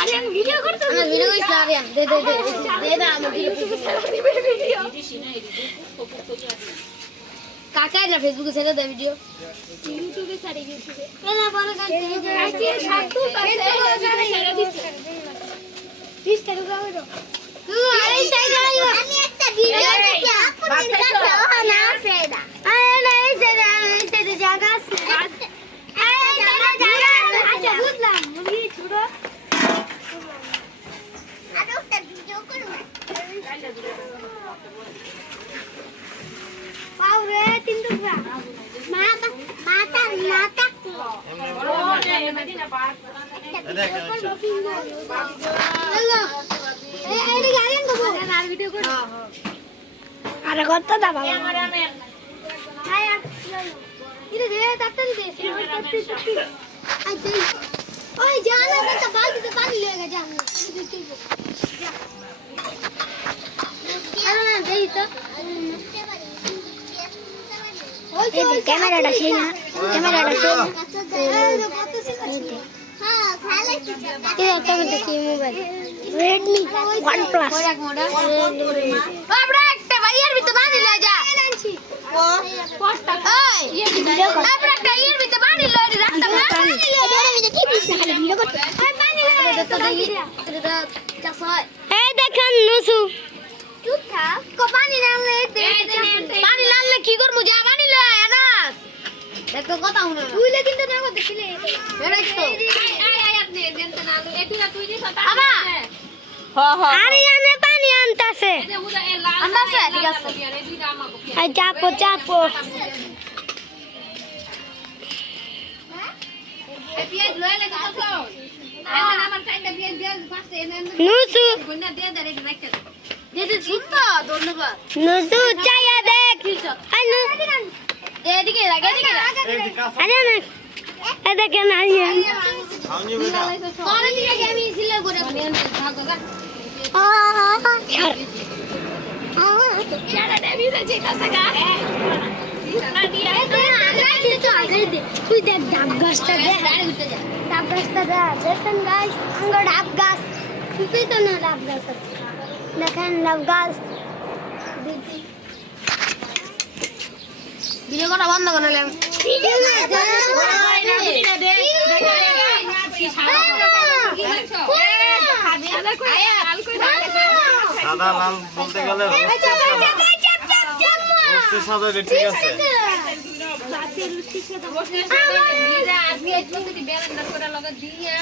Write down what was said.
Aryan video করতে আমি video কইছি আরিয়ান দে না আমি ভিডিও কাকা না ফেসবুকে ছেড়ে দে ভিডিও ইউটিউবে ছাড়ে ইউটিউবে এলা বড় কাজ আজকে সাতু কাছে ছেড়ে দিছে 20 টাকা দাও তুই আরে সাইড আইও আমি একটা ভিডিও দেখি আপনি কাছে না ফেদা আরে না এই সাইডে জায়গা আছে আরে জায়গা আচ্ছা বুঝলাম মুরগি ছোট আরে একটা ভিডিও করব পাউরে 3 টুকরা মাতা হ্যালো এই গাড়িন গো আর ভিডিও কর আরে কত দা বাবা আয়া ইরে দে তাড়াতাড়ি দে আচ্ছা ওই জানা তো বালতিতে পানি লেগে যা আরে না দেই তো এই ক্যামেরাটা সেই না ক্যামেরাটা সেই না হ্যাঁ ভালো কি কি একটা দেখি মোবাইল Redmi OnePlus আমরা একটা ভাইয়ের ভিতর বানি লয়ে যা আনছি এই ভিডিও কর আমরা একটা এর ভিতর বানি লয়ে রাখতাম না এর ভিতর কি দিছ না খালি ভিডিও করতে পানি লাগে তো দেখি এটা চাষ হয় এই দেখেন নুসু চুপ থাক কো পানি নামলে পানি নামলে কি করব যা পানি লয়ে আনাস দেখো কথা শুনো তুইলে কিন্তু না করতে ছিলে বেরাই তো আয় আপনি দেনতে না এদিকে তুই যে সতা আমা আরে আনে পানি আনতাছে আনতাছে ঠিক আছে আই চাপো পিয়াজ লয়ে লাগে কত আমার চাইটা পিয়াজ দিয়ে পাঁচটা এনে নুসু গুন্না দিয়ে দে রেডি রাখতে দিদি সুন্দর ধন্যবাদ নুসু চায়া দেখ আই নু এদিকে লাগা এদিকে আরে না এ দেখেন আইয়া কোন দিকে আমি সিলে করে ভাগো গা ছাড় দেবি রে যেতাছে গা না দিয়া তুই দেখ ডাব গাছটা দেখ ডাব গাছটা দেখেন গাছ আঙ্গ ডাব গাছ তুই তো না ডাব গাছ দেখেন ডাব গাছ ভিডিও করা বন্ধ করে নিলাম সাদা লাল বলতে গেলে সাদা ঠিক আছে আপনি একটু যদি বেরেন্ডা করে লাগা দিয়া